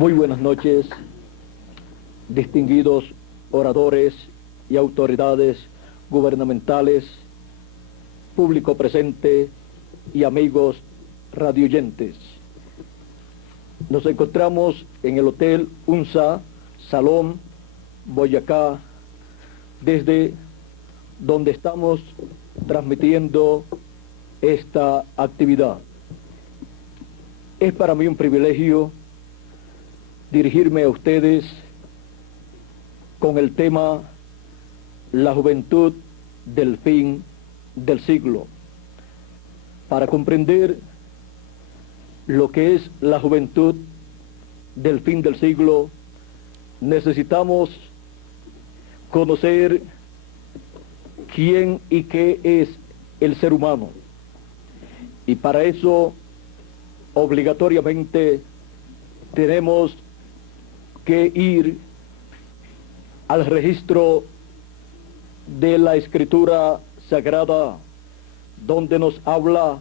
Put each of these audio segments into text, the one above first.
Muy buenas noches, distinguidos oradores y autoridades gubernamentales, público presente y amigos radioyentes. Nos encontramos en el Hotel UNSA, Salón, Boyacá, desde donde estamos transmitiendo esta actividad. Es para mí un privilegio dirigirme a ustedes con el tema La juventud del fin del siglo. Para comprender lo que es la juventud del fin del siglo, necesitamos conocer quién y qué es el ser humano. Y para eso, obligatoriamente, tenemos que ir al registro de la Escritura Sagrada, donde nos habla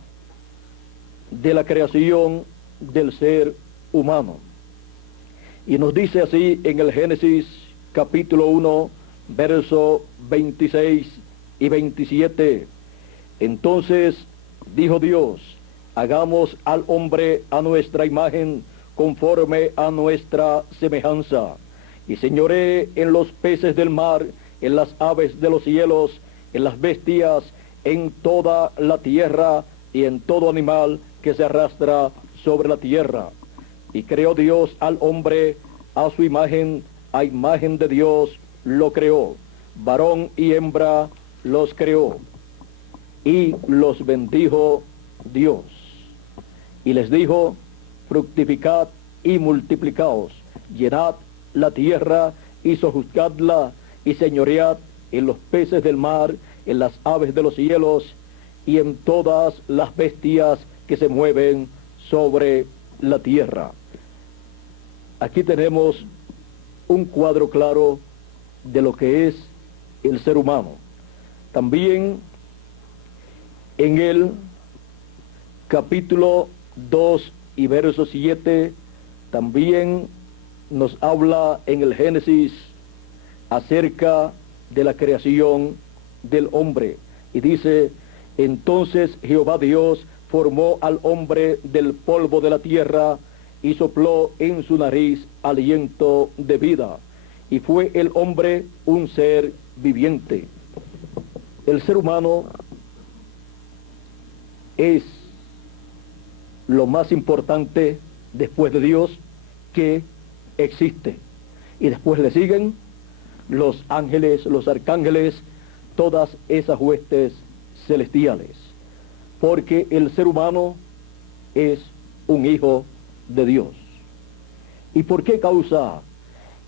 de la creación del ser humano. Y nos dice así en el Génesis capítulo 1, verso 26 y 27. Entonces dijo Dios: hagamos al hombre a nuestra imagen, conforme a nuestra semejanza, y señoree en los peces del mar, en las aves de los cielos, en las bestias, en toda la tierra, y en todo animal que se arrastra sobre la tierra. Y creó Dios al hombre a su imagen, a imagen de Dios lo creó, varón y hembra los creó, y los bendijo Dios. Y les dijo: fructificad y multiplicaos, llenad la tierra y sojuzgadla, y señoread en los peces del mar, en las aves de los cielos, y en todas las bestias que se mueven sobre la tierra. Aquí tenemos un cuadro claro de lo que es el ser humano. También en el capítulo 2 y verso 7, también nos habla en el Génesis acerca de la creación del hombre. Y dice: entonces Jehová Dios formó al hombre del polvo de la tierra y sopló en su nariz aliento de vida, y fue el hombre un ser viviente. El ser humano es lo más importante después de Dios que existe, y después le siguen los ángeles, los arcángeles, todas esas huestes celestiales, porque el ser humano es un hijo de Dios. ¿Y por qué causa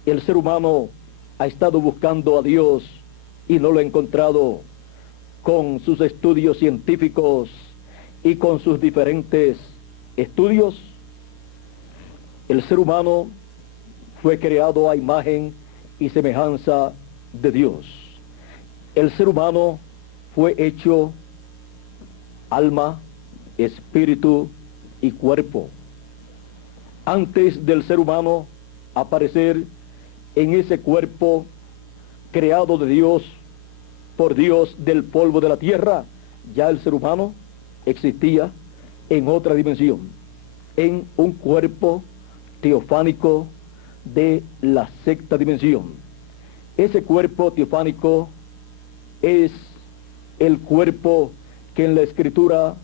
el ser humano ha estado buscando a Dios y no lo ha encontrado? Con sus estudios científicos y con sus diferentes estudios, el ser humano fue creado a imagen y semejanza de Dios. El ser humano fue hecho alma, espíritu y cuerpo. Antes del ser humano aparecer en ese cuerpo creado de Dios, por Dios del polvo de la tierra, ya el ser humano existía en otra dimensión, en un cuerpo teofánico de la sexta dimensión. Ese cuerpo teofánico es el cuerpo que en la Escritura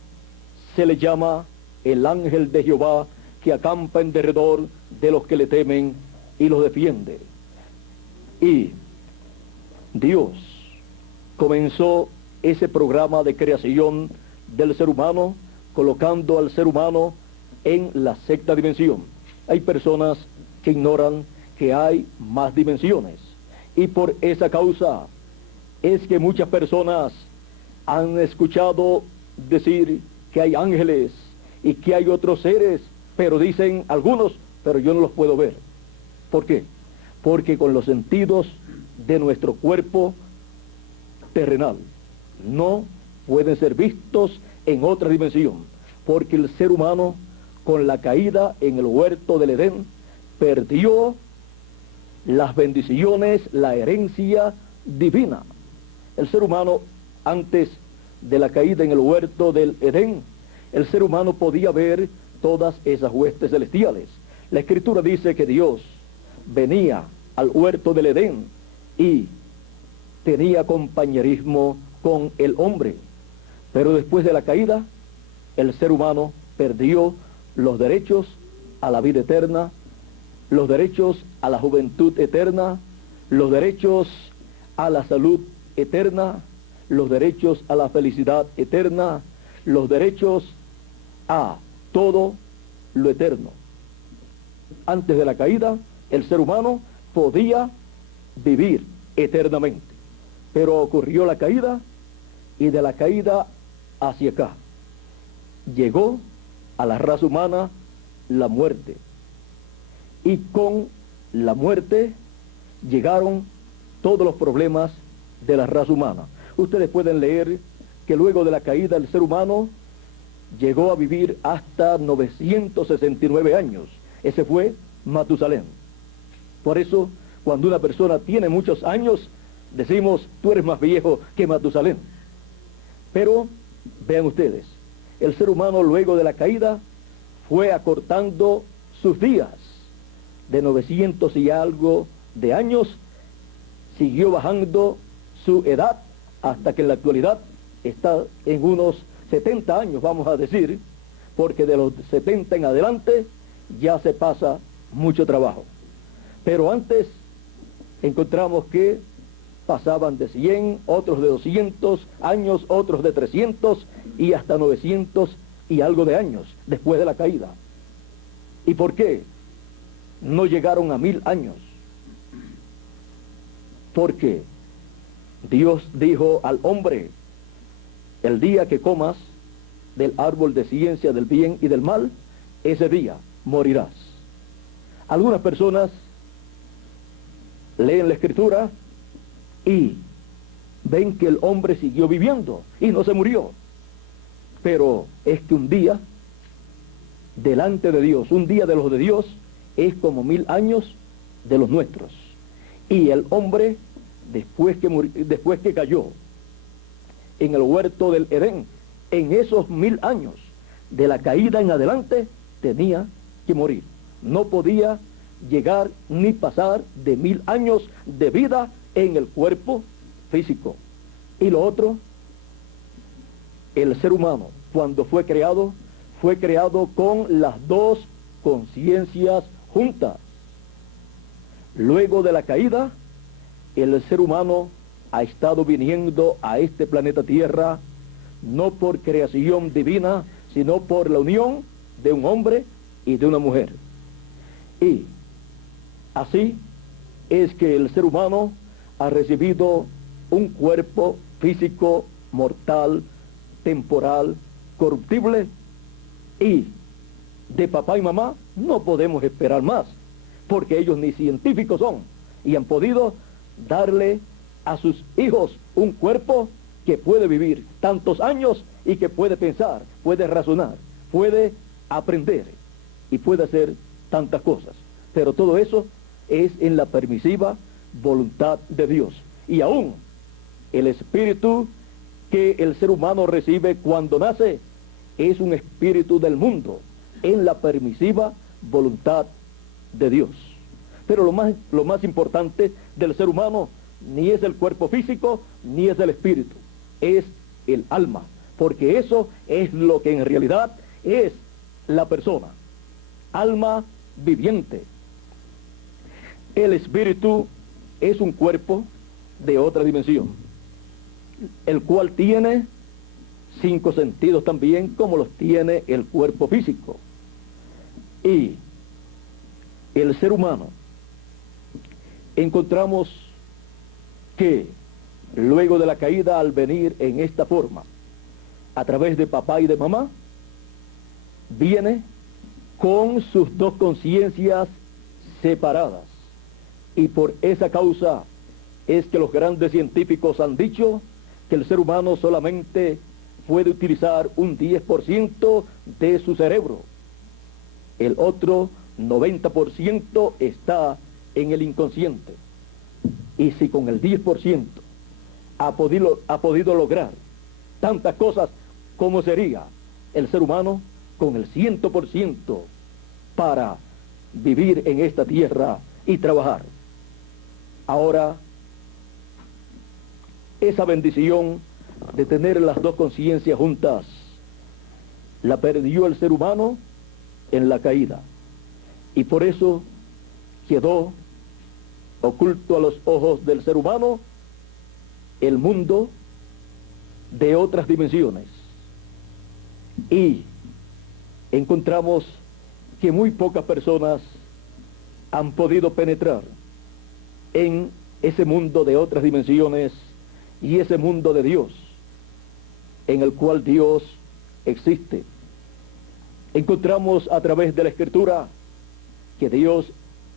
se le llama el ángel de Jehová, que acampa en derredor de los que le temen y los defiende. Y Dios comenzó ese programa de creación del ser humano, colocando al ser humano en la sexta dimensión. Hay personas que ignoran que hay más dimensiones, y por esa causa es que muchas personas han escuchado decir que hay ángeles y que hay otros seres, pero dicen algunos, pero yo no los puedo ver. ¿Por qué? Porque con los sentidos de nuestro cuerpo terrenal no pueden ser vistos en otra dimensión, porque el ser humano, con la caída en el huerto del Edén, perdió las bendiciones, la herencia divina. El ser humano, antes de la caída en el huerto del Edén, el ser humano podía ver todas esas huestes celestiales. La Escritura dice que Dios venía al huerto del Edén y tenía compañerismo con el hombre. Pero después de la caída, el ser humano perdió los derechos a la vida eterna, los derechos a la juventud eterna, los derechos a la salud eterna, los derechos a la felicidad eterna, los derechos a todo lo eterno. Antes de la caída, el ser humano podía vivir eternamente, pero ocurrió la caída, y de la caída hacia acá llegó a la raza humana la muerte, y con la muerte llegaron todos los problemas de la raza humana. Ustedes pueden leer que luego de la caída el ser humano llegó a vivir hasta 969 años. Ese fue Matusalén. Por eso, cuando una persona tiene muchos años, decimos, tú eres más viejo que Matusalén. Pero, vean ustedes, el ser humano luego de la caída fue acortando sus días. De 900 y algo de años, siguió bajando su edad hasta que en la actualidad está en unos 70 años, vamos a decir, porque de los 70 en adelante ya se pasa mucho trabajo. Pero antes encontramos que pasaban de 100, otros de 200 años, otros de 300 y hasta 900 y algo de años después de la caída. ¿Y por qué no llegaron a 1000 años? Porque Dios dijo al hombre, el día que comas del árbol de ciencia del bien y del mal, ese día morirás. Algunas personas leen la Escritura y ven que el hombre siguió viviendo y no se murió. Pero es que un día delante de Dios, un día de los de Dios, es como 1000 años de los nuestros. Y el hombre, después que cayó en el huerto del Edén, en esos 1000 años de la caída en adelante, tenía que morir. No podía llegar ni pasar de 1000 años de vida en el cuerpo físico. Y lo otro, el ser humano, cuando fue creado con las dos conciencias juntas. Luego de la caída, el ser humano ha estado viniendo a este planeta Tierra no por creación divina, sino por la unión de un hombre y de una mujer. Y así es que el ser humano ha recibido un cuerpo físico mortal, temporal, corruptible, y de papá y mamá no podemos esperar más, porque ellos ni científicos son, y han podido darle a sus hijos un cuerpo que puede vivir tantos años y que puede pensar, puede razonar, puede aprender y puede hacer tantas cosas. Pero todo eso es en la permisiva voluntad de Dios. Y aún el espíritu que el ser humano recibe cuando nace es un espíritu del mundo, en la permisiva voluntad de Dios. Pero lo más importante del ser humano ni es el cuerpo físico, ni es el espíritu, es el alma, porque eso es lo que en realidad es la persona, alma viviente. El espíritu es un cuerpo de otra dimensión, el cual tiene 5 sentidos también, como los tiene el cuerpo físico. Y el ser humano, encontramos que luego de la caída, al venir en esta forma, a través de papá y de mamá, viene con sus dos conciencias separadas. Y por esa causa es que los grandes científicos han dicho que el ser humano solamente puede utilizar un 10% de su cerebro. El otro 90% está en el inconsciente. Y si con el 10% ha podido lograr tantas cosas, como sería el ser humano con el 100% para vivir en esta tierra y trabajar? Ahora, esa bendición de tener las dos conciencias juntas la perdió el ser humano en la caída, y por eso quedó oculto a los ojos del ser humano el mundo de otras dimensiones, y encontramos que muy pocas personas han podido penetrar en ese mundo de otras dimensiones y ese mundo de Dios, en el cual Dios existe. Encontramos a través de la Escritura que Dios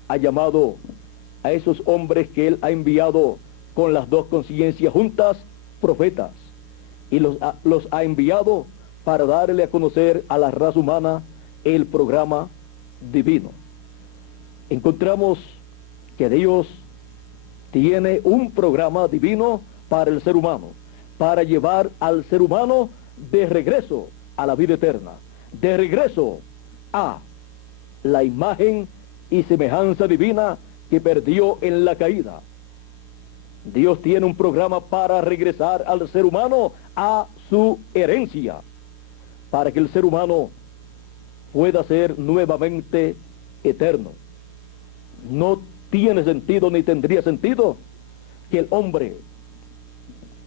ha llamado a esos hombres que Él ha enviado con las dos conciencias juntas, profetas, y los ha enviado para darle a conocer a la raza humana el programa divino. Encontramos que Dios tiene un programa divino para el ser humano, para llevar al ser humano de regreso a la vida eterna, de regreso a la imagen y semejanza divina que perdió en la caída. Dios tiene un programa para regresar al ser humano a su herencia, para que el ser humano pueda ser nuevamente eterno. No tiene sentido ni tendría sentido que el hombre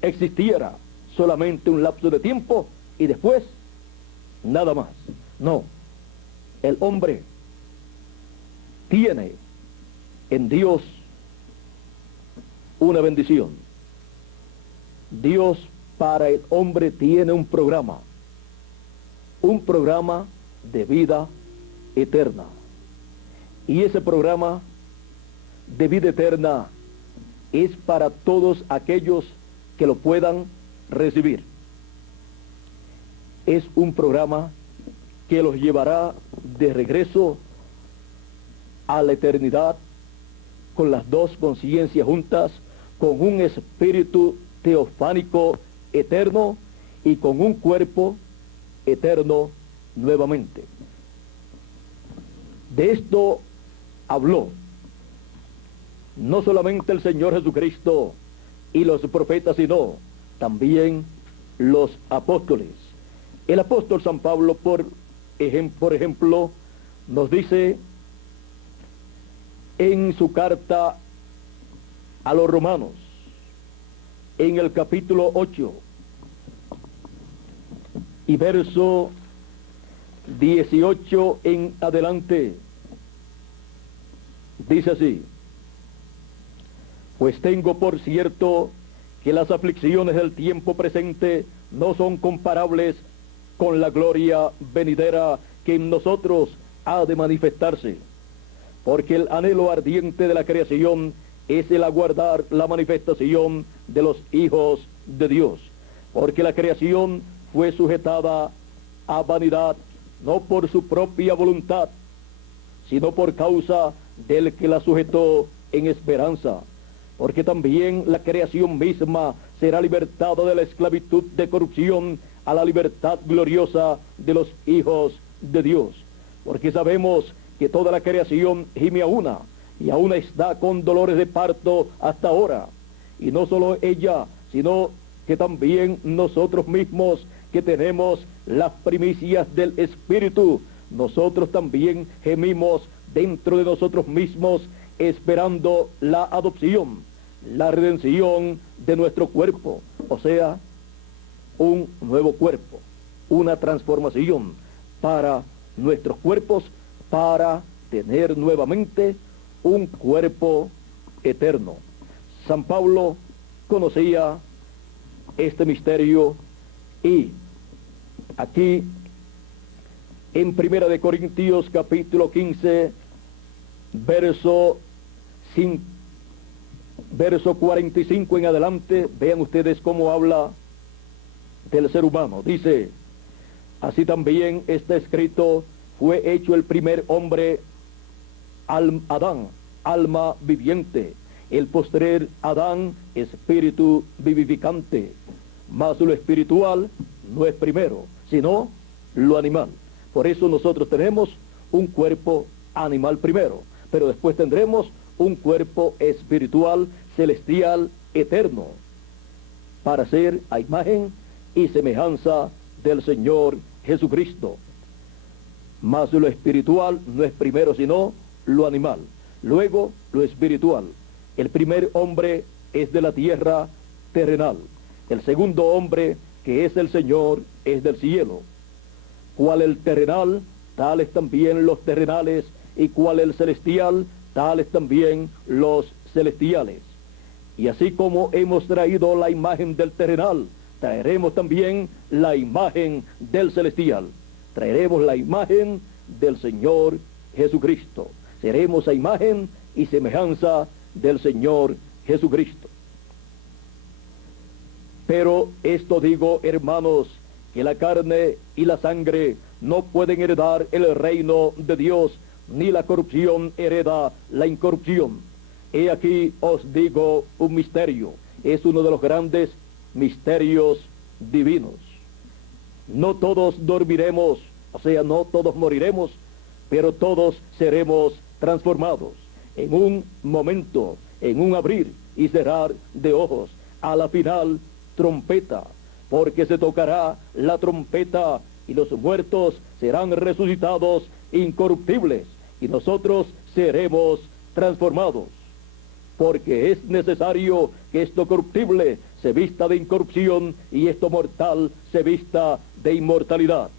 existiera solamente un lapso de tiempo y después nada más. No, el hombre tiene en Dios una bendición. Dios para el hombre tiene un programa de vida eterna. Y ese programa de vida eterna es para todos aquellos que lo puedan recibir. Es un programa que los llevará de regreso a la eternidad con las dos conciencias juntas, con un espíritu teofánico eterno y con un cuerpo eterno nuevamente. De esto habló no solamente el Señor Jesucristo y los profetas, sino también los apóstoles. El apóstol San Pablo, por ejemplo, nos dice en su carta a los romanos, en el capítulo 8 y verso 18 en adelante, dice así: pues tengo por cierto que las aflicciones del tiempo presente no son comparables con la gloria venidera que en nosotros ha de manifestarse, porque el anhelo ardiente de la creación es el aguardar la manifestación de los hijos de Dios, porque la creación fue sujetada a vanidad, no por su propia voluntad, sino por causa del que la sujetó en esperanza, porque también la creación misma será libertada de la esclavitud de corrupción a la libertad gloriosa de los hijos de Dios, porque sabemos que toda la creación gime a una, y aún está con dolores de parto hasta ahora, y no solo ella, sino que también nosotros mismos, que tenemos las primicias del Espíritu, nosotros también gemimos dentro de nosotros mismos, esperando la adopción, la redención de nuestro cuerpo, o sea, un nuevo cuerpo, una transformación para nuestros cuerpos, para tener nuevamente un cuerpo eterno. San Pablo conocía este misterio, y aquí en 1 Corintios capítulo 15, verso 45 en adelante, vean ustedes cómo habla del ser humano. Dice: así también está escrito, fue hecho el primer hombre Adán, alma viviente. El postrer Adán, espíritu vivificante. Mas lo espiritual no es primero, sino lo animal. Por eso nosotros tenemos un cuerpo animal primero, pero después tendremos un cuerpo espiritual, celestial, eterno, para ser a imagen y semejanza del Señor Jesucristo. Mas lo espiritual no es primero, sino lo animal. Luego, lo espiritual. El primer hombre es de la tierra terrenal. El segundo hombre, que es el Señor, es del cielo. Cual el terrenal, tales también los terrenales, y cual el celestial, tales también los celestiales. Y así como hemos traído la imagen del terrenal, traeremos también la imagen del celestial. Traeremos la imagen del Señor Jesucristo. Seremos a imagen y semejanza del Señor Jesucristo. Pero esto digo, hermanos, que la carne y la sangre no pueden heredar el reino de Dios, ni la corrupción hereda la incorrupción. He aquí os digo un misterio. Es uno de los grandes misterios divinos. No todos dormiremos, o sea, no todos moriremos, pero todos seremos transformados en un momento, en un abrir y cerrar de ojos. A la final, trompeta, porque se tocará la trompeta y los muertos serán resucitados incorruptibles y nosotros seremos transformados, porque es necesario que esto corruptible se vista de incorrupción y esto mortal se vista de inmortalidad.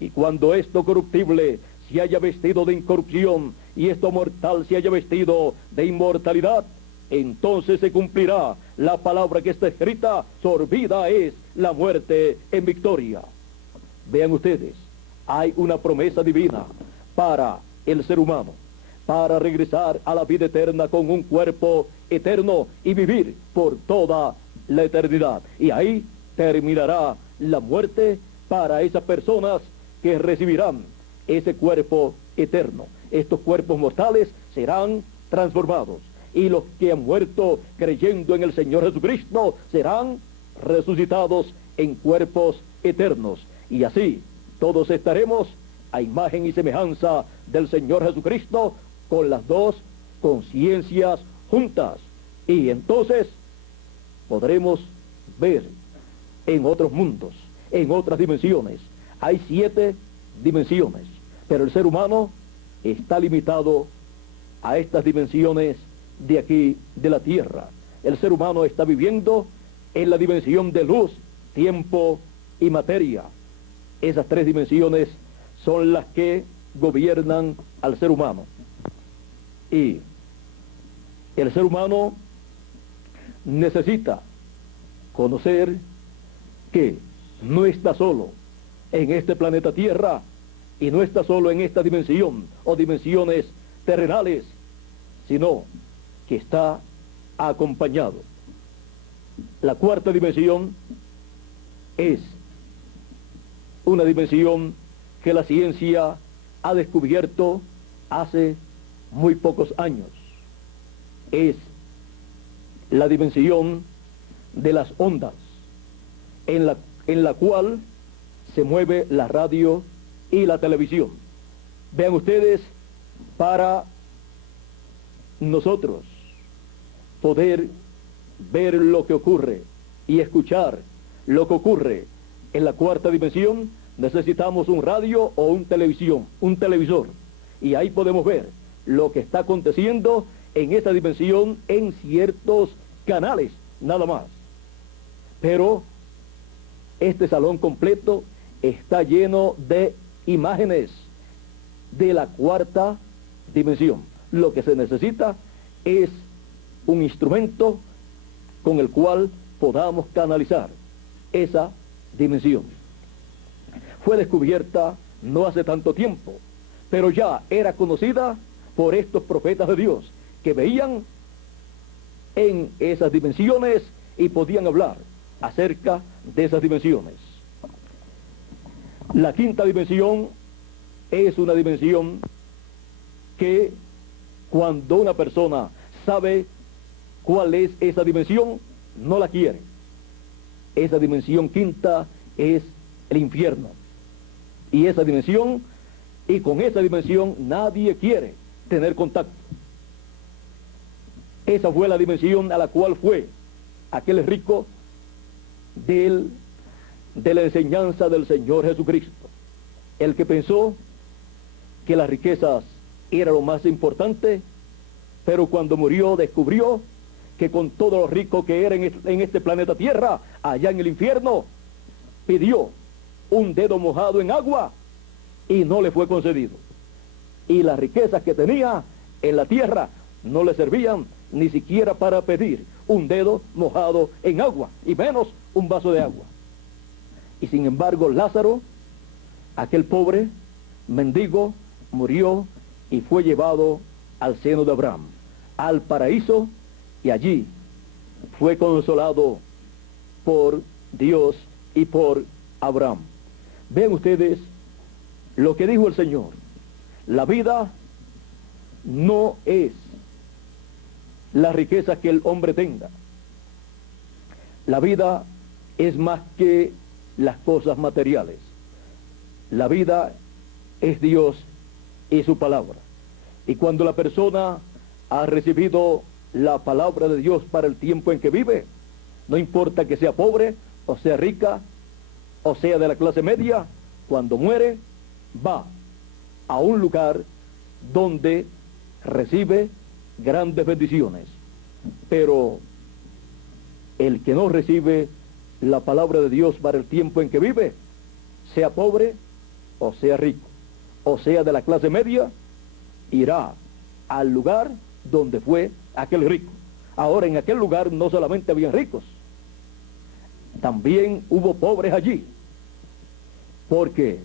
Y cuando esto corruptible se haya vestido de incorrupción y esto mortal se haya vestido de inmortalidad, entonces se cumplirá la palabra que está escrita: sorbida es la muerte en victoria. Vean ustedes, hay una promesa divina para el ser humano, para regresar a la vida eterna con un cuerpo eterno y vivir por toda la eternidad. Y ahí terminará la muerte para esas personas que recibirán ese cuerpo eterno. Estos cuerpos mortales serán transformados y los que han muerto creyendo en el Señor Jesucristo serán resucitados en cuerpos eternos. Y así todos estaremos a imagen y semejanza del Señor Jesucristo, con las dos conciencias juntas. Y entonces podremos ver en otros mundos, en otras dimensiones. Hay 7 dimensiones, pero el ser humano está limitado a estas dimensiones de aquí, de la tierra. El ser humano está viviendo en la dimensión de luz, tiempo y materia. Esas 3 dimensiones son las que gobiernan al ser humano. Y el ser humano necesita conocer que no está solo en este planeta Tierra y no está solo en esta dimensión o dimensiones terrenales, sino que está acompañado. La 4ª dimensión es una dimensión que la ciencia ha descubierto hace muy pocos años. Es la dimensión de las ondas, en la cual se mueve la radio y la televisión. Vean ustedes, para nosotros poder ver lo que ocurre y escuchar lo que ocurre en la 4ª dimensión, necesitamos un radio o un televisor, y ahí podemos ver lo que está aconteciendo en esa dimensión en ciertos canales, nada más. Pero este salón completo está lleno de imágenes de la 4ª dimensión. Lo que se necesita es un instrumento con el cual podamos canalizar esa dimensión. Fue descubierta no hace tanto tiempo, pero ya era conocida por estos profetas de Dios que veían en esas dimensiones y podían hablar acerca de esas dimensiones. La 5ª dimensión es una dimensión que Cuando una persona sabe cuál es esa dimensión, no la quiere. Esa dimensión quinta es el infierno. Y esa dimensión, y con esa dimensión nadie quiere tener contacto. Esa fue la dimensión a la cual fue aquel rico de la enseñanza del Señor Jesucristo. El que pensó que las riquezas era lo más importante, pero cuando murió descubrió que con todo lo rico que era en este planeta Tierra, allá en el infierno, pidió un dedo mojado en agua y no le fue concedido. Y las riquezas que tenía en la tierra no le servían ni siquiera para pedir un dedo mojado en agua, y menos un vaso de agua. Y sin embargo Lázaro, aquel pobre mendigo, murió y fue llevado al seno de Abraham, al paraíso, y allí fue consolado por Dios y por Abraham. Vean ustedes lo que dijo el Señor. La vida no es la riqueza que el hombre tenga. La vida es más que las cosas materiales. La vida es Dios y su palabra. Y cuando la persona ha recibido la palabra de Dios para el tiempo en que vive, no importa que sea pobre o sea rica o sea de la clase media, cuando muere va a un lugar donde recibe grandes bendiciones. Pero el que no recibe la palabra de Dios para el tiempo en que vive, sea pobre o sea rico, o sea de la clase media, irá al lugar donde fue aquel rico. Ahora, en aquel lugar no solamente había ricos, también hubo pobres allí, porque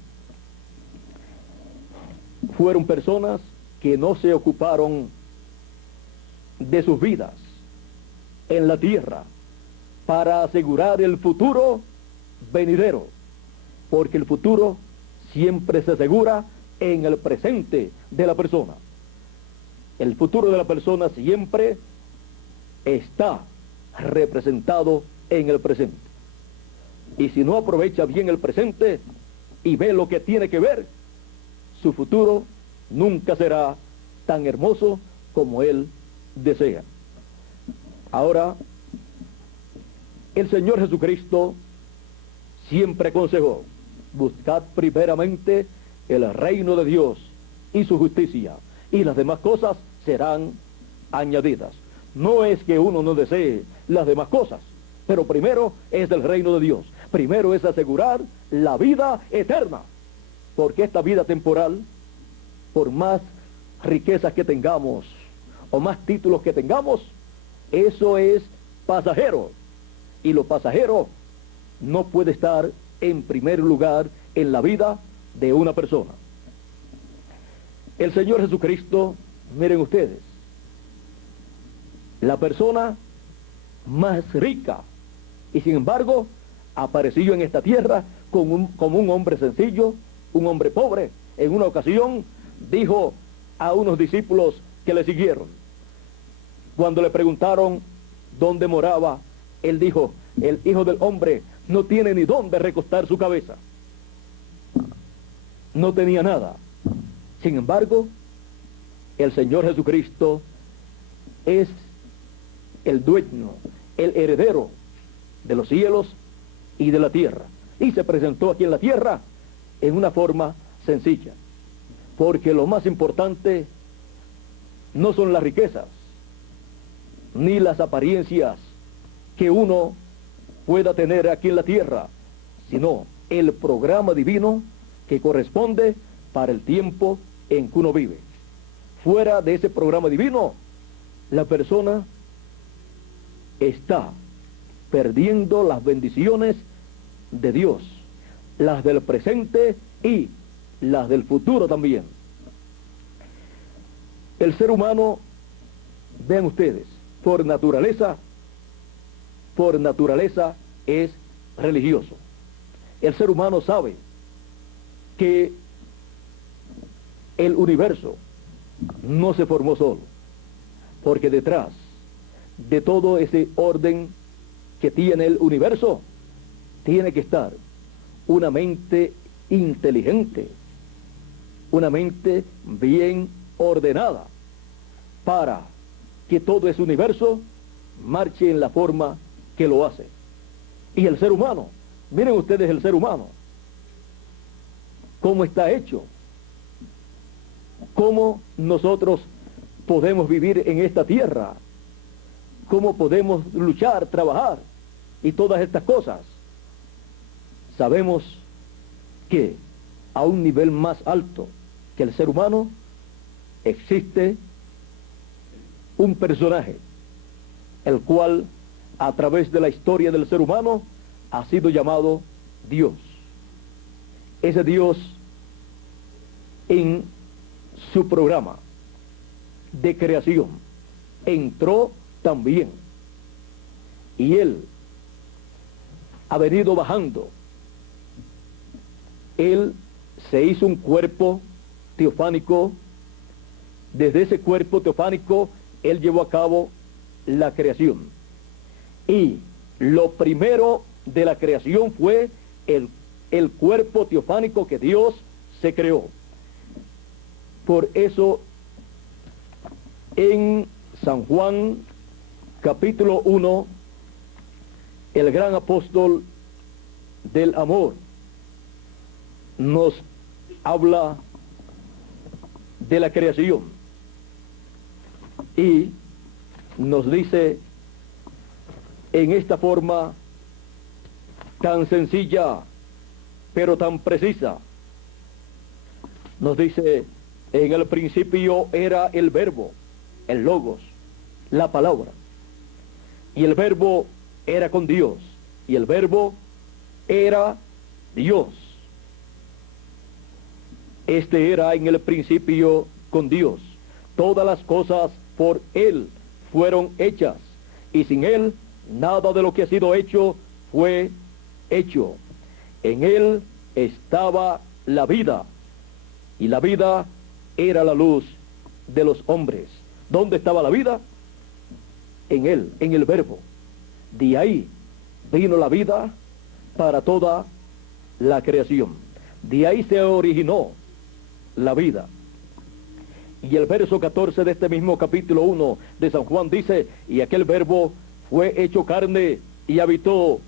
fueron personas que no se ocuparon de sus vidas en la tierra para asegurar el futuro venidero, porque el futuro siempre se asegura en el presente de la persona. El futuro de la persona siempre está representado en el presente. Y si no aprovecha bien el presente y ve lo que tiene que ver, su futuro nunca será tan hermoso como él desea. Ahora, el Señor Jesucristo siempre aconsejó: buscad primeramente el reino de Dios y su justicia, y las demás cosas serán añadidas. No es que uno no desee las demás cosas, pero primero es el reino de Dios. Primero es asegurar la vida eterna, porque esta vida temporal, por más riquezas que tengamos o más títulos que tengamos, eso es pasajero, y lo pasajero no puede estar en primer lugar en la vida de una persona. El Señor Jesucristo, miren ustedes, la persona más rica, y sin embargo apareció en esta tierra como un hombre sencillo, un hombre pobre. En una ocasión dijo a unos discípulos que le siguieron, cuando le preguntaron dónde moraba, él dijo: el Hijo del Hombre no tiene ni dónde recostar su cabeza. No tenía nada. Sin embargo, el Señor Jesucristo es el dueño, el heredero de los cielos y de la tierra, y se presentó aquí en la tierra en una forma sencilla, porque lo más importante no son las riquezas ni las apariencias que uno pueda tener aquí en la tierra, sino el programa divino que corresponde para el tiempo en que uno vive. Fuera de ese programa divino, la persona está perdiendo las bendiciones de Dios, las del presente y las del futuro también. El ser humano, vean ustedes, por naturaleza es religioso. El ser humano sabe que el universo no se formó solo, porque detrás de todo ese orden que tiene el universo, tiene que estar una mente inteligente, una mente bien ordenada, para que todo ese universo marche en la forma que lo hace. Y el ser humano, miren ustedes el ser humano, cómo está hecho, cómo nosotros podemos vivir en esta tierra, cómo podemos luchar, trabajar y todas estas cosas. Sabemos que a un nivel más alto que el ser humano existe un personaje, el cual a través de la historia del ser humano ha sido llamado Dios. Ese Dios, en su programa de creación, entró también, y Él ha venido bajando. Él se hizo un cuerpo teofánico. Desde ese cuerpo teofánico Él llevó a cabo la creación, y lo primero de la creación fue el cuerpo teofánico que Dios se creó. Por eso en San Juan capítulo 1, el gran apóstol del amor nos habla de la creación y nos dice en esta forma tan sencilla pero tan precisa, nos dice: en el principio era el verbo, el logos, la palabra, y el verbo era con Dios, y el verbo era Dios. Este era en el principio con Dios. Todas las cosas por Él fueron hechas, y sin Él nada de lo que ha sido hecho fue hecho. En Él estaba la vida, y la vida era la luz de los hombres. ¿Dónde estaba la vida? En Él, en el verbo. De ahí vino la vida para toda la creación. De ahí se originó la vida. Y el verso 14 de este mismo capítulo 1 de San Juan dice: y aquel verbo fue hecho carne y habitó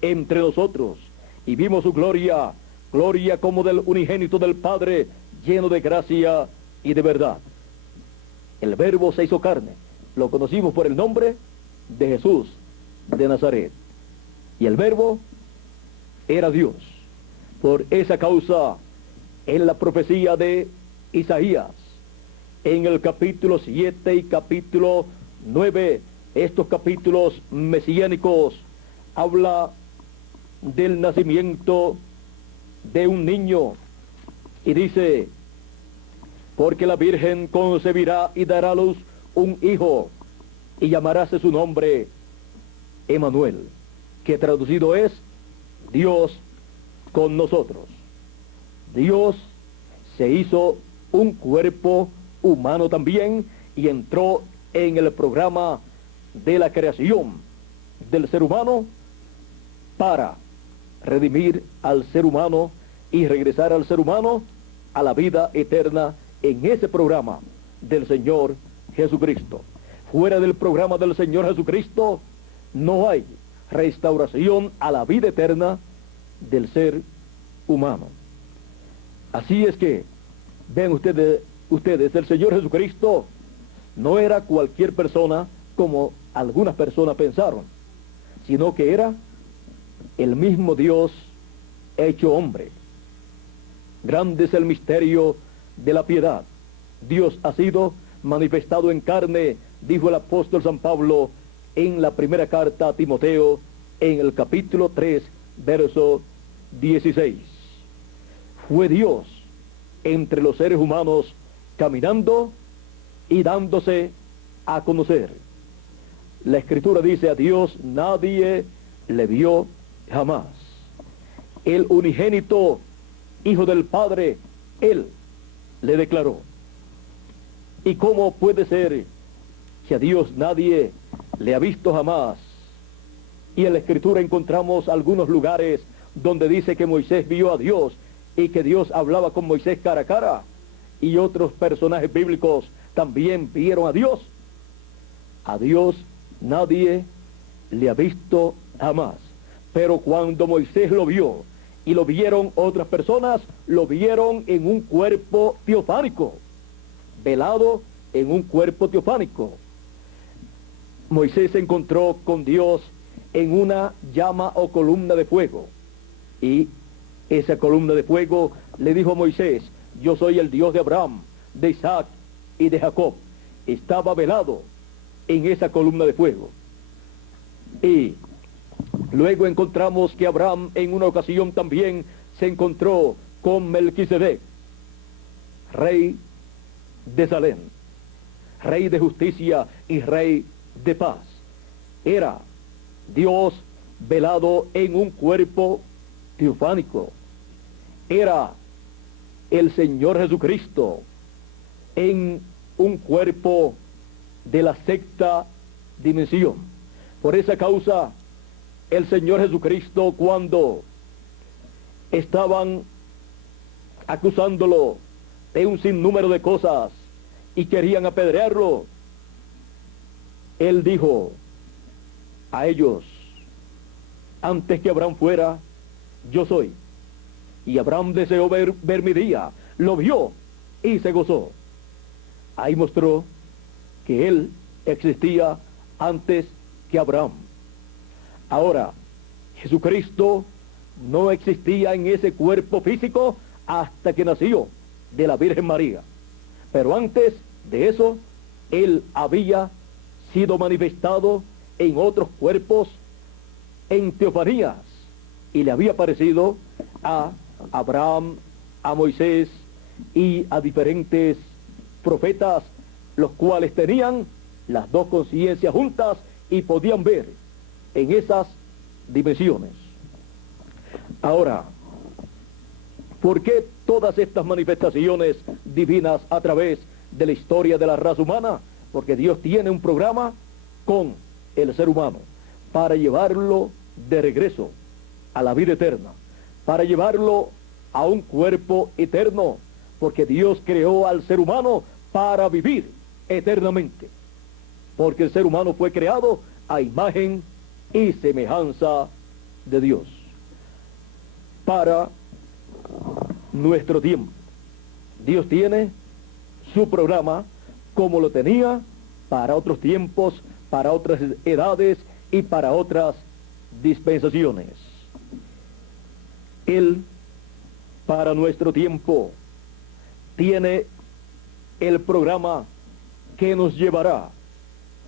entre nosotros, y vimos su gloria, gloria como del unigénito del Padre, lleno de gracia y de verdad. El verbo se hizo carne, lo conocimos por el nombre de Jesús de Nazaret, y el verbo era Dios. Por esa causa, en la profecía de Isaías, en el capítulo 7 y capítulo 9, estos capítulos mesiánicos, habla del nacimiento de un niño, y dice: porque la Virgen concebirá y dará a luz un hijo, y llamarase su nombre Emmanuel, que traducido es Dios con nosotros. Dios se hizo un cuerpo humano también, y entró en el programa de la creación del ser humano para redimir al ser humano y regresar al ser humano a la vida eterna en ese programa del Señor Jesucristo. Fuera del programa del Señor Jesucristo no hay restauración a la vida eterna del ser humano. Así es que, ven ustedes, el Señor Jesucristo no era cualquier persona como algunas personas pensaron, sino que era el mismo Dios hecho hombre. Grande es el misterio de la piedad. Dios ha sido manifestado en carne, dijo el apóstol San Pablo en la primera carta a Timoteo, en el capítulo 3, verso 16. Fue Dios entre los seres humanos, caminando y dándose a conocer. La Escritura dice: a Dios nadie le vio jamás. El unigénito Hijo del Padre, Él le declaró. ¿Y cómo puede ser que a Dios nadie le ha visto jamás. Y en la Escritura encontramos algunos lugares donde dice que Moisés vio a Dios y que Dios hablaba con Moisés cara a cara. Y otros personajes bíblicos también vieron a Dios. A Dios nadie le ha visto jamás. Pero cuando Moisés lo vio y lo vieron otras personas, lo vieron en un cuerpo teofánico, velado en un cuerpo teofánico. Moisés se encontró con Dios en una llama o columna de fuego. Y esa columna de fuego le dijo a Moisés: yo soy el Dios de Abraham, de Isaac y de Jacob. Estaba velado en esa columna de fuego. Y luego encontramos que Abraham en una ocasión también se encontró con Melquisedec, rey de Salem, rey de justicia y rey de paz. Era Dios velado en un cuerpo teofánico. Era el Señor Jesucristo en un cuerpo de la sexta dimensión. Por esa causa, el Señor Jesucristo, cuando estaban acusándolo de un sinnúmero de cosas y querían apedrearlo, Él dijo a ellos: antes que Abraham fuera, yo soy. Y Abraham deseó ver mi día, lo vio y se gozó. Ahí mostró que Él existía antes que Abraham. Ahora, Jesucristo no existía en ese cuerpo físico hasta que nació de la Virgen María. Pero antes de eso, Él había sido manifestado en otros cuerpos, en teofanías, y le había parecido a Abraham, a Moisés y a diferentes profetas, los cuales tenían las dos conciencias juntas y podían ver en esas dimensiones. Ahora, ¿por qué todas estas manifestaciones divinas a través de la historia de la raza humana? Porque Dios tiene un programa con el ser humano para llevarlo de regreso a la vida eterna, para llevarlo a un cuerpo eterno, porque Dios creó al ser humano para vivir eternamente, porque el ser humano fue creado a imagen y semejanza de Dios. Para nuestro tiempo, Dios tiene su programa como lo tenía para otros tiempos, para otras edades y para otras dispensaciones. Él, para nuestro tiempo, tiene el programa que nos llevará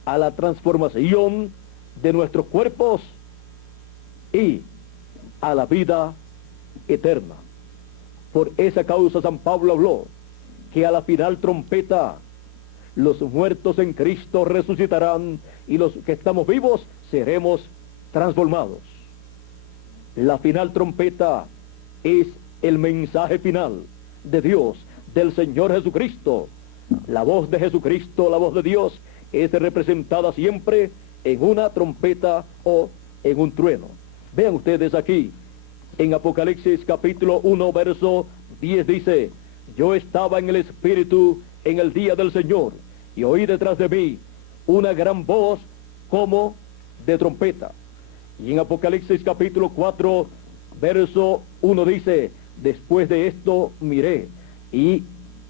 a la transformación de nuestros cuerpos y a la vida eterna. Por esa causa San Pablo habló que a la final trompeta los muertos en Cristo resucitarán y los que estamos vivos seremos transformados. La final trompeta es el mensaje final de Dios, del Señor Jesucristo. La voz de Jesucristo, la voz de Dios, es representada siempre en una trompeta o en un trueno. Vean ustedes aquí, en Apocalipsis capítulo 1, verso 10 dice: yo estaba en el Espíritu en el día del Señor, y oí detrás de mí una gran voz como de trompeta. Y en Apocalipsis capítulo 4, verso 1 dice: después de esto miré, y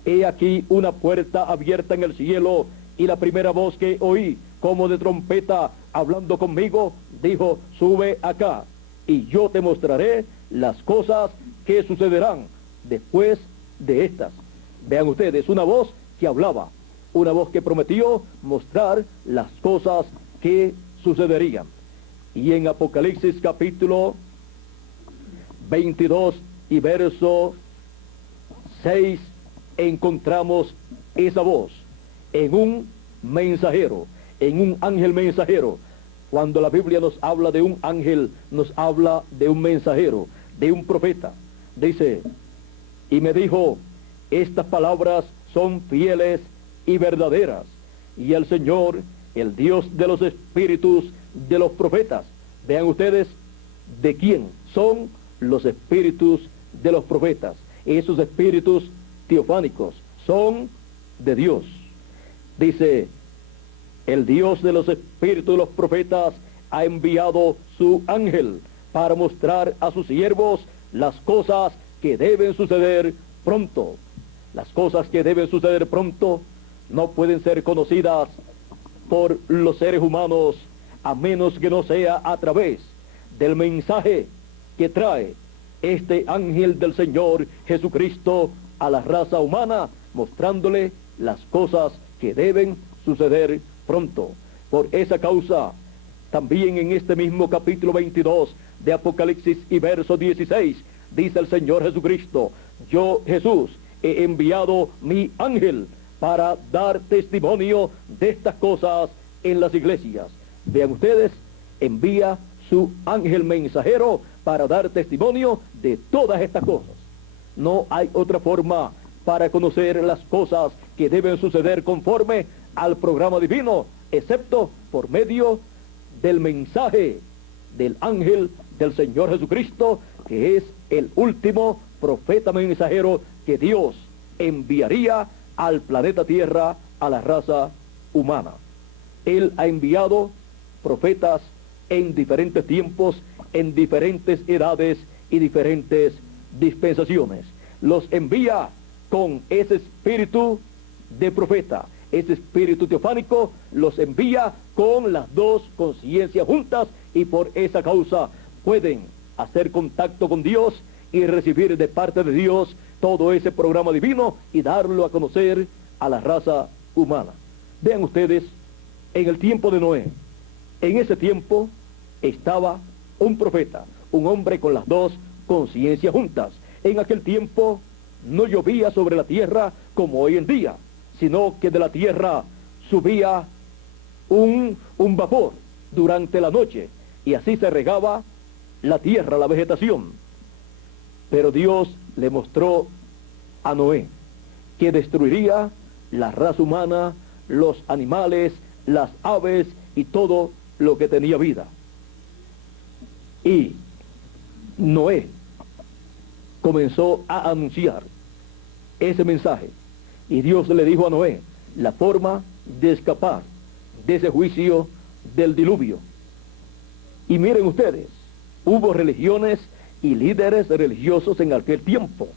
he aquí una puerta abierta en el cielo, y la primera voz que oí como de trompeta hablando conmigo dijo: sube acá, y yo te mostraré las cosas que sucederán después de estas. Vean ustedes, una voz que hablaba, una voz que prometió mostrar las cosas que sucederían. Y en Apocalipsis capítulo 22 y verso 6 encontramos esa voz en un mensajero, en un ángel mensajero. Cuando la Biblia nos habla de un ángel, nos habla de un mensajero, de un profeta. Dice: y me dijo, estas palabras son fieles y verdaderas. y el Señor, el Dios de los espíritus de los profetas. Vean ustedes de quién son los espíritus de los profetas. Esos espíritus teofánicos son de Dios. Dice, el Dios de los espíritus de los profetas ha enviado su ángel para mostrar a sus siervos las cosas que deben suceder pronto. Las cosas que deben suceder pronto no pueden ser conocidas por los seres humanos a menos que no sea a través del mensaje que trae este ángel del Señor Jesucristo a la raza humana, mostrándole las cosas que deben suceder pronto. Por esa causa, también en este mismo capítulo 22 de Apocalipsis y verso 16, dice el Señor Jesucristo, yo Jesús he enviado mi ángel para dar testimonio de estas cosas en las iglesias. Vean ustedes, envía su ángel mensajero para dar testimonio de todas estas cosas. No hay otra forma para conocer las cosas que deben suceder conforme al programa divino, excepto por medio del mensaje del ángel del Señor Jesucristo, que es el último profeta mensajero que Dios enviaría al planeta Tierra, a la raza humana. Él ha enviado profetas en diferentes tiempos, en diferentes edades y diferentes dispensaciones. Los envía con ese espíritu de profeta. Ese espíritu teofánico los envía con las dos conciencias juntas, y por esa causa pueden hacer contacto con Dios y recibir de parte de Dios todo ese programa divino y darlo a conocer a la raza humana. Vean ustedes, en el tiempo de Noé, en ese tiempo estaba un profeta, un hombre con las dos conciencias juntas. En aquel tiempo no llovía sobre la tierra como hoy en día, sino que de la tierra subía un vapor durante la noche, y así se regaba la tierra, la vegetación. Pero Dios le mostró a Noé que destruiría la raza humana, los animales, las aves y todo lo que tenía vida. Y Noé comenzó a anunciar ese mensaje, y Dios le dijo a Noé la forma de escapar de ese juicio del diluvio. Y miren ustedes, hubo religiones y líderes religiosos en aquel tiempo,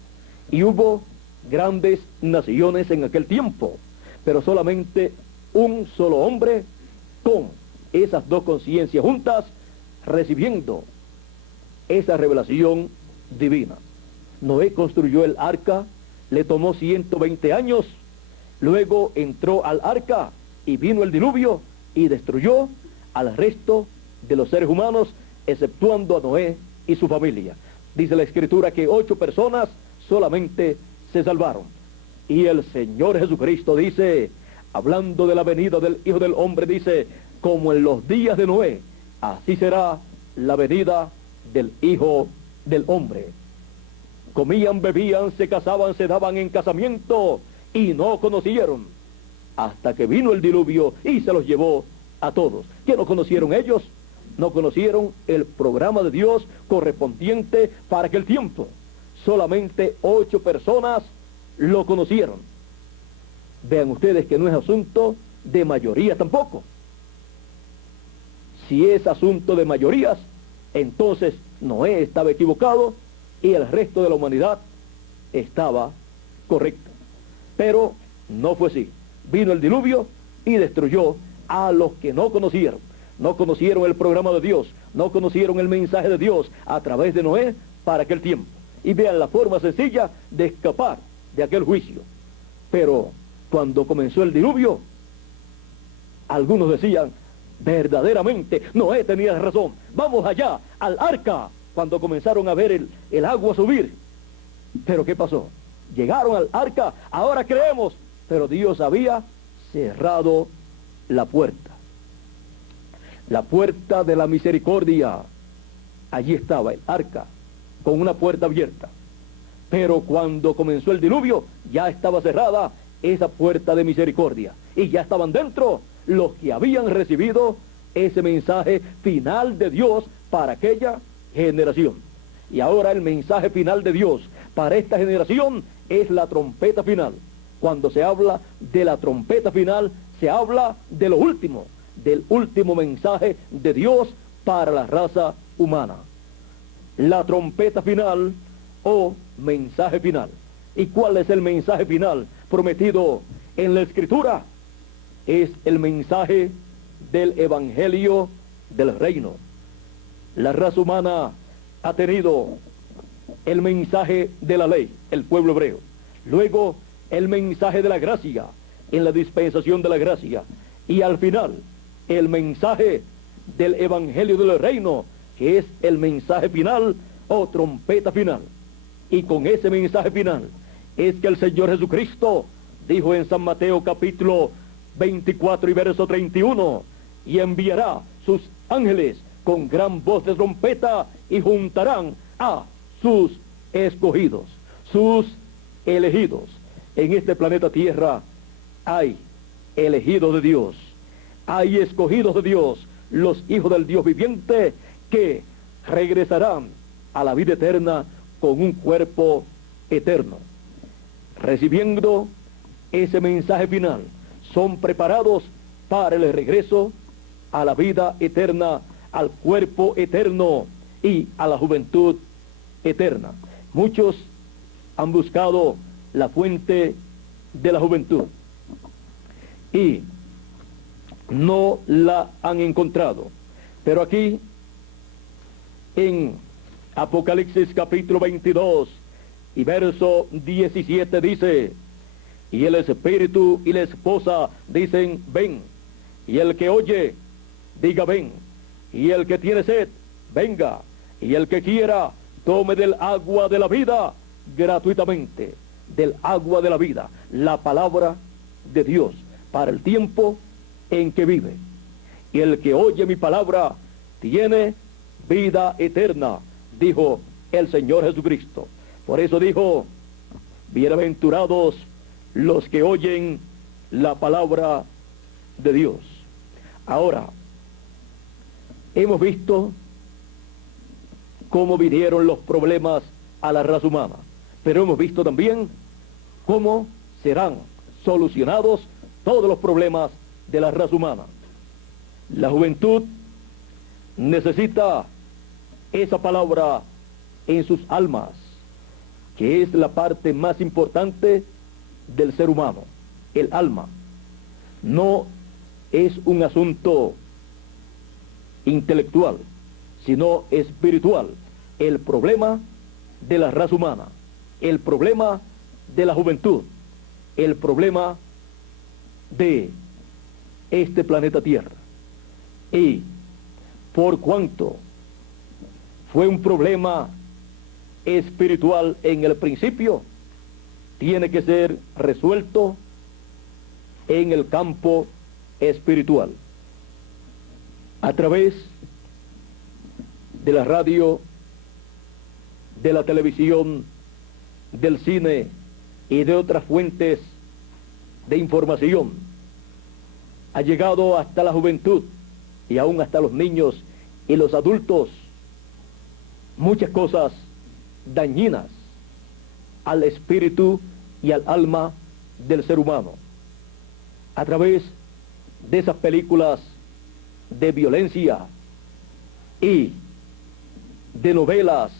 y hubo grandes naciones en aquel tiempo, pero solamente un solo hombre con esas dos conciencias juntas, recibiendo esa revelación divina. Noé construyó el arca, le tomó 120 años, luego entró al arca y vino el diluvio y destruyó al resto de los seres humanos, exceptuando a Noé y su familia. Dice la Escritura que 8 personas solamente se salvaron. Y el Señor Jesucristo dice, hablando de la venida del Hijo del Hombre, dice, como en los días de Noé, así será la venida del Hijo del Hombre. Comían, bebían, se casaban, se daban en casamiento y no conocieron, hasta que vino el diluvio y se los llevó a todos. ¿Qué no conocieron ellos? No conocieron el programa de Dios correspondiente para aquel tiempo. Solamente 8 personas lo conocieron. Vean ustedes que no es asunto de mayoría tampoco. Si es asunto de mayorías, entonces Noé estaba equivocado y el resto de la humanidad estaba correcto. Pero no fue así. Vino el diluvio y destruyó a los que no conocieron. No conocieron el programa de Dios, no conocieron el mensaje de Dios a través de Noé para aquel tiempo. Y vean la forma sencilla de escapar de aquel juicio. Pero cuando comenzó el diluvio, algunos decían, verdaderamente Noé tenía razón, vamos allá al arca. Cuando comenzaron a ver el agua subir. Pero ¿qué pasó? Llegaron al arca, ahora creemos, pero Dios había cerrado la puerta. La puerta de la misericordia. Allí estaba el arca, con una puerta abierta. Pero cuando comenzó el diluvio, ya estaba cerrada esa puerta de misericordia. Y ya estaban dentro los que habían recibido ese mensaje final de Dios para aquella generación. Y ahora el mensaje final de Dios para esta generación es la trompeta final. Cuando se habla de la trompeta final, se habla de lo último, del último mensaje de Dios para la raza humana. La trompeta final o mensaje final. ¿Y cuál es el mensaje final prometido en la Escritura? Es el mensaje del Evangelio del Reino. La raza humana ha tenido el mensaje de la ley, el pueblo hebreo. Luego, el mensaje de la gracia, en la dispensación de la gracia. Y al final, el mensaje del Evangelio del Reino, que es el mensaje final o trompeta final. Y con ese mensaje final es que el Señor Jesucristo dijo en San Mateo capítulo 24 y verso 31, y enviará sus ángeles con gran voz de trompeta y juntarán a sus escogidos, sus elegidos. En este planeta Tierra hay elegidos de Dios, hay escogidos de Dios, los hijos del Dios viviente que regresarán a la vida eterna con un cuerpo eterno. Recibiendo ese mensaje final, son preparados para el regreso a la vida eterna, al cuerpo eterno y a la juventud eterna. Muchos han buscado la fuente de la juventud y no la han encontrado. Pero aquí en Apocalipsis capítulo 22 y verso 17 dice: y el espíritu y la esposa dicen, ven. Y el que oye, diga, ven. Y el que tiene sed, venga. Y el que quiera, tome del agua de la vida gratuitamente. Del agua de la vida, la palabra de Dios para el tiempo en que vive. Y el que oye mi palabra tiene vida eterna, dijo el Señor Jesucristo. Por eso dijo, bienaventurados los que oyen la palabra de Dios. Ahora, hemos visto cómo vinieron los problemas a la raza humana, pero hemos visto también cómo serán solucionados todos los problemas de la raza humana. La juventud necesita esa palabra en sus almas, que es la parte más importante del ser humano. El alma no es un asunto intelectual, sino espiritual. El problema de la raza humana, el problema de la juventud, el problema de este planeta Tierra. Y por cuanto fue un problema espiritual en el principio, tiene que ser resuelto en el campo espiritual, a través de la radio, de la televisión, del cine y de otras fuentes de información. Ha llegado hasta la juventud y aún hasta los niños y los adultos muchas cosas dañinas al espíritu y al alma del ser humano, a través de esas películas de violencia y de novelas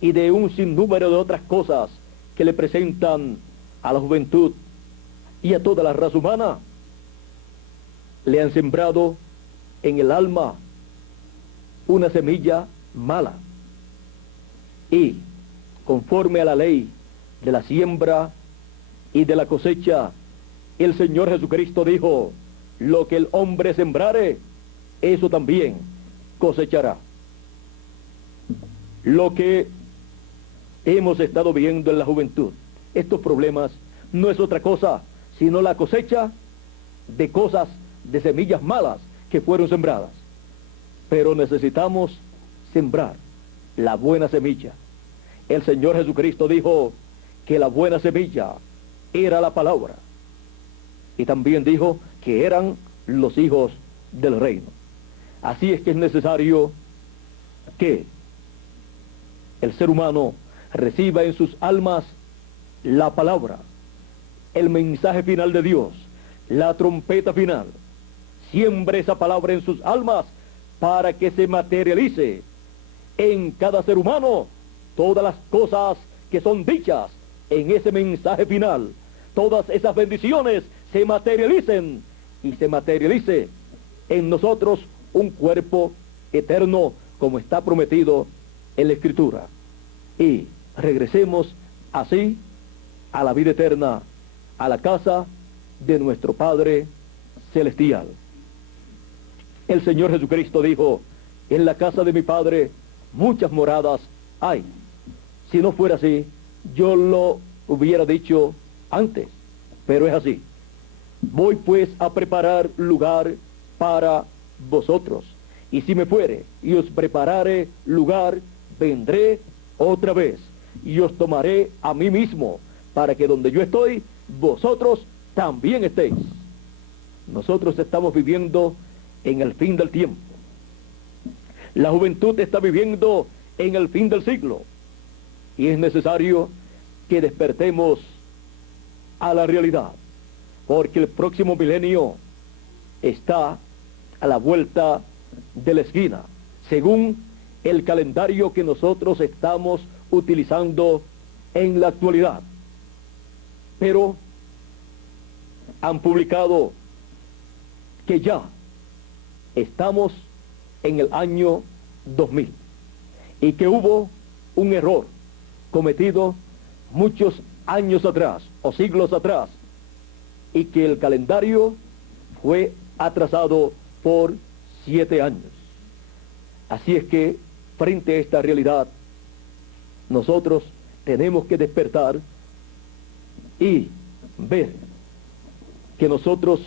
y de un sinnúmero de otras cosas que le presentan a la juventud y a toda la raza humana. Le han sembrado en el alma una semilla mala, y conforme a la ley de la siembra y de la cosecha, el Señor Jesucristo dijo, lo que el hombre sembrare, eso también cosechará. Lo que hemos estado viendo en la juventud, estos problemas, no es otra cosa sino la cosecha de cosas, de semillas malas que fueron sembradas. Pero necesitamos sembrar la buena semilla. El Señor Jesucristo dijo que la buena semilla era la palabra, y también dijo que eran los hijos del reino. Así es que es necesario que el ser humano reciba en sus almas la palabra, el mensaje final de Dios, la trompeta final. Siembre esa palabra en sus almas para que se materialice en cada ser humano todas las cosas que son dichas en ese mensaje final. Todas esas bendiciones se materialicen y se materialice en nosotros un cuerpo eterno como está prometido en la Escritura. Y regresemos así a la vida eterna, a la casa de nuestro Padre Celestial. El Señor Jesucristo dijo, en la casa de mi Padre muchas moradas hay. Si no fuera así, yo lo hubiera dicho antes, pero es así. Voy pues a preparar lugar para vosotros, y si me fuere y os preparare lugar, vendré otra vez, y os tomaré a mí mismo, para que donde yo estoy, vosotros también estéis. Nosotros estamos viviendo en el fin del tiempo. La juventud está viviendo en el fin del siglo, y es necesario que despertemos a la realidad, porque el próximo milenio está a la vuelta de la esquina, según el calendario que nosotros estamos utilizando en la actualidad. Pero han publicado que ya estamos en el año 2000 y que hubo un error cometido muchos años atrás o siglos atrás, y que el calendario fue atrasado por 7 años. Así es que frente a esta realidad nosotros tenemos que despertar y ver que nosotros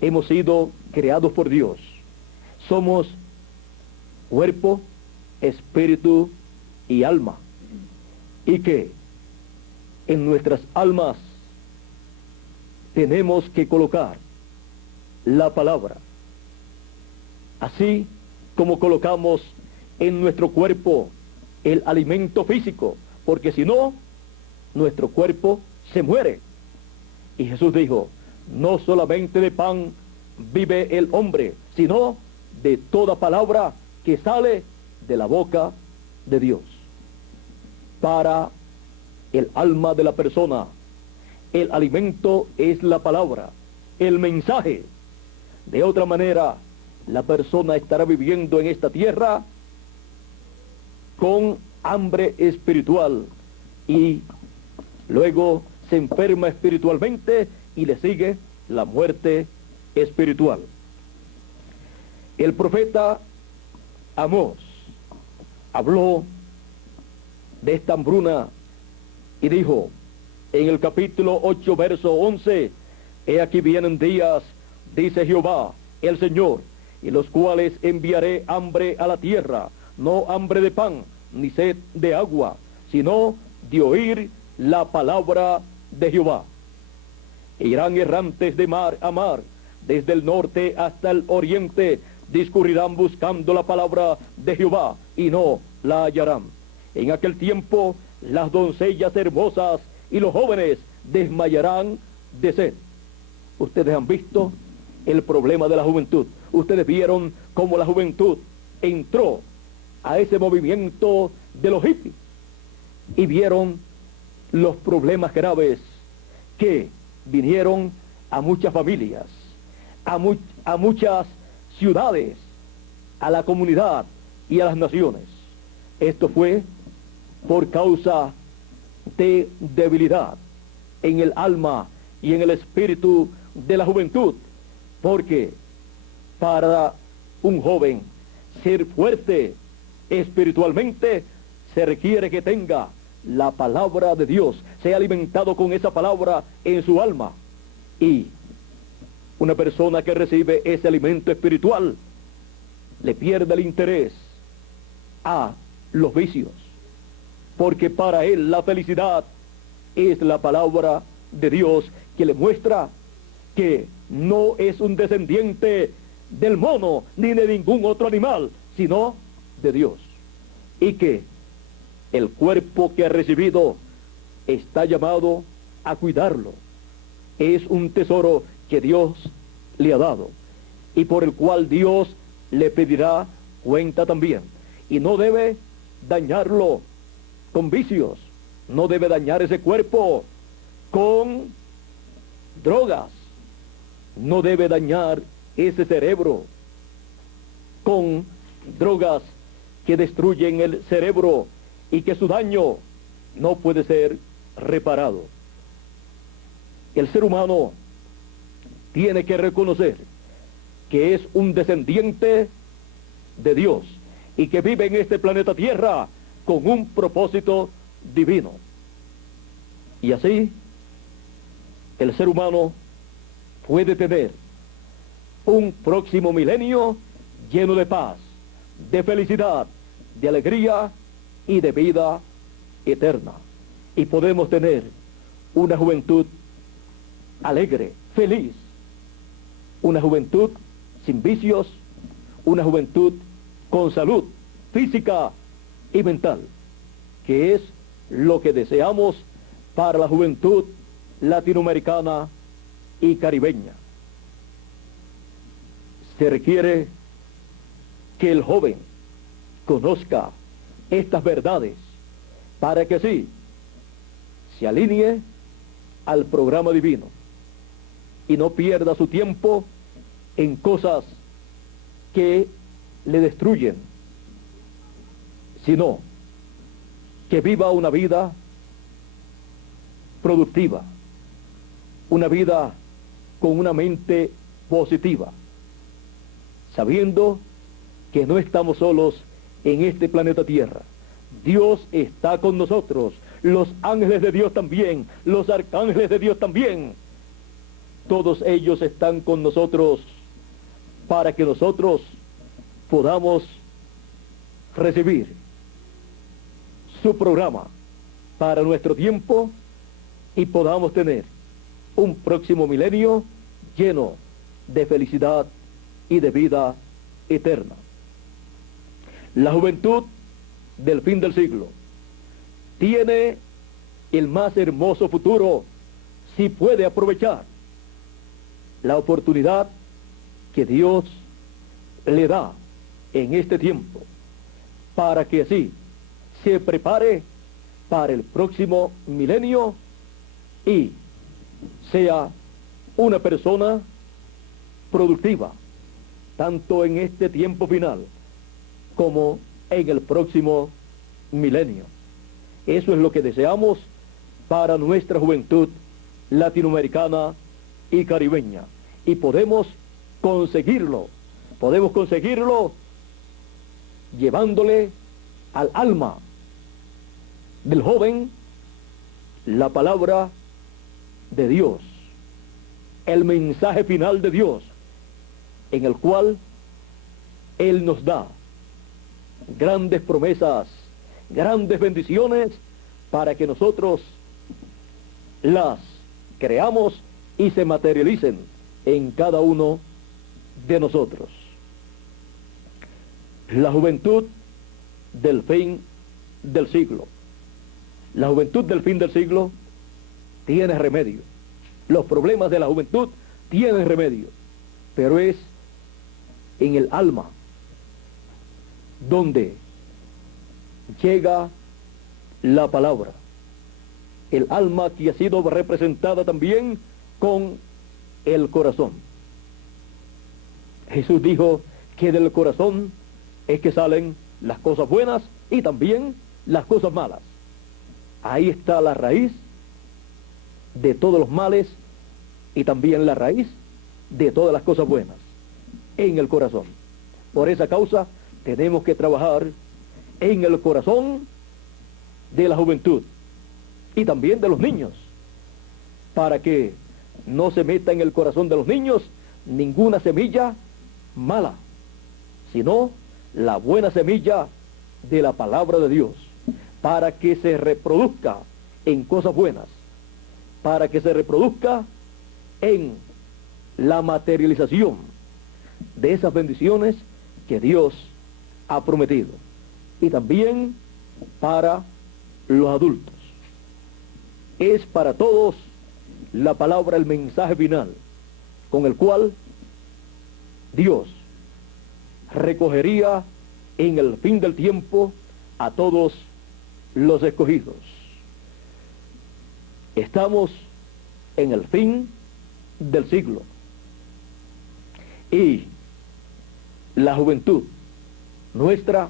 hemos sido creados por Dios. Somos cuerpo, espíritu y alma, y que en nuestras almas tenemos que colocar la palabra, así como colocamos en nuestro cuerpo el alimento físico, porque si no, nuestro cuerpo se muere. Y Jesús dijo, no solamente de pan vive el hombre, sino de toda palabra que sale de la boca de Dios. Para el alma de la persona, el alimento es la palabra, el mensaje. De otra manera, la persona estará viviendo en esta tierra con hambre espiritual y luego se enferma espiritualmente y le sigue la muerte espiritual. El profeta Amós habló de esta hambruna y dijo en el capítulo 8, verso 11, he aquí vienen días, dice Jehová, el Señor, y los cuales enviaré hambre a la tierra, no hambre de pan, ni sed de agua, sino de oír la palabra de Jehová. E irán errantes de mar a mar, desde el norte hasta el oriente, discurrirán buscando la palabra de Jehová, y no la hallarán. En aquel tiempo, las doncellas hermosas y los jóvenes desmayarán de sed. Ustedes han visto el problema de la juventud. Ustedes vieron cómo la juventud entró a ese movimiento de los hippies y vieron los problemas graves que vinieron a muchas familias, a muchas ciudades, a la comunidad y a las naciones. Esto fue por causa de debilidad en el alma y en el espíritu de la juventud, porque para un joven ser fuerte espiritualmente se requiere que tenga la palabra de Dios, sea alimentado con esa palabra en su alma. Y una persona que recibe ese alimento espiritual le pierde el interés a los vicios, porque para él la felicidad es la palabra de Dios, que le muestra que no es un descendiente del mono ni de ningún otro animal, sino de Dios. Y que el cuerpo que ha recibido está llamado a cuidarlo. Es un tesoro que Dios le ha dado y por el cual Dios le pedirá cuenta también. Y no debe dañarlo con vicios, no debe dañar ese cuerpo con drogas, no debe dañar ese cerebro con drogas que destruyen el cerebro y que su daño no puede ser reparado. El ser humano tiene que reconocer que es un descendiente de Dios y que vive en este planeta Tierra con un propósito divino. Y así, el ser humano puede tener un próximo milenio lleno de paz, de felicidad, de alegría y de vida eterna. Y podemos tener una juventud alegre, feliz, una juventud sin vicios, una juventud con salud física y mental, que es lo que deseamos para la juventud latinoamericana y caribeña. Se requiere que el joven conozca estas verdades para que sí se alinee al programa divino y no pierda su tiempo en cosas que le destruyen, sino que viva una vida productiva, una vida con una mente positiva, sabiendo que no estamos solos en este planeta Tierra. Dios está con nosotros, los ángeles de Dios también, los arcángeles de Dios también. Todos ellos están con nosotros para que nosotros podamos recibir su programa para nuestro tiempo y podamos tener un próximo milenio lleno de felicidad y de vida eterna. La juventud del fin del siglo tiene el más hermoso futuro si puede aprovechar la oportunidad que Dios le da en este tiempo para que así se prepare para el próximo milenio y sea una persona productiva, tanto en este tiempo final como en el próximo milenio. Eso es lo que deseamos para nuestra juventud latinoamericana y caribeña. Y podemos conseguirlo llevándole al alma del joven la palabra de Dios, el mensaje final de Dios, en el cual Él nos da grandes promesas, grandes bendiciones, para que nosotros las creamos y se materialicen en cada uno de nosotros. La juventud del fin del siglo. La juventud del fin del siglo tiene remedio. Los problemas de la juventud tienen remedio, pero es en el alma donde llega la palabra. El alma que ha sido representada también con el corazón. Jesús dijo que del corazón es que salen las cosas buenas y también las cosas malas. Ahí está la raíz de todos los males y también la raíz de todas las cosas buenas, en el corazón. Por esa causa tenemos que trabajar en el corazón de la juventud y también de los niños, para que no se meta en el corazón de los niños ninguna semilla mala, sino la buena semilla de la palabra de Dios, para que se reproduzca en cosas buenas, para que se reproduzca en la materialización de esas bendiciones que Dios ha prometido. Y también para los adultos. Es para todos la palabra, el mensaje final, con el cual Dios recogería en el fin del tiempo a todos los escogidos. Estamos en el fin del siglo y la juventud nuestra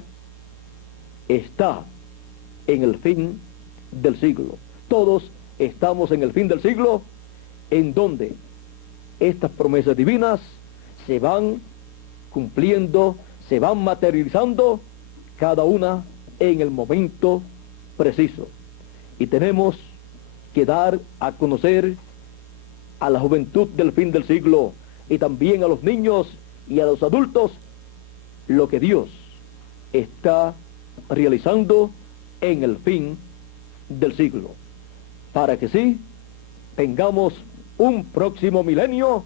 está en el fin del siglo. Todos estamos en el fin del siglo, en donde estas promesas divinas se van cumpliendo, se van materializando, cada una en el momento preciso. Y tenemos que dar a conocer a la juventud del fin del siglo y también a los niños y a los adultos lo que Dios está realizando en el fin del siglo, para que sí tengamos un próximo milenio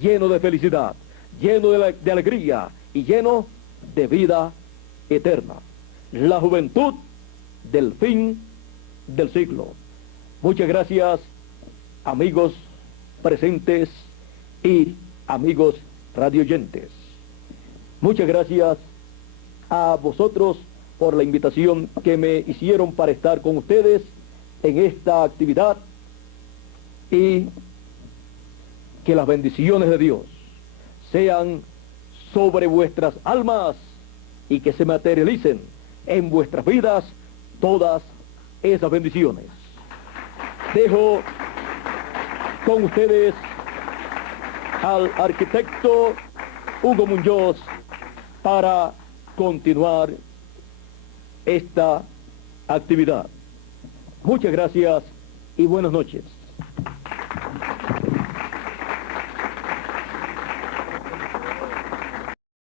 lleno de felicidad, lleno de alegría y lleno de vida eterna. La juventud del fin del siglo. Muchas gracias, amigos presentes y amigos radioyentes. Muchas gracias a vosotros por la invitación que me hicieron para estar con ustedes en esta actividad, y que las bendiciones de Dios sean sobre vuestras almas y que se materialicen en vuestras vidas todas esas bendiciones. Dejo con ustedes al arquitecto Hugo Muñoz para continuar esta actividad. Muchas gracias y buenas noches.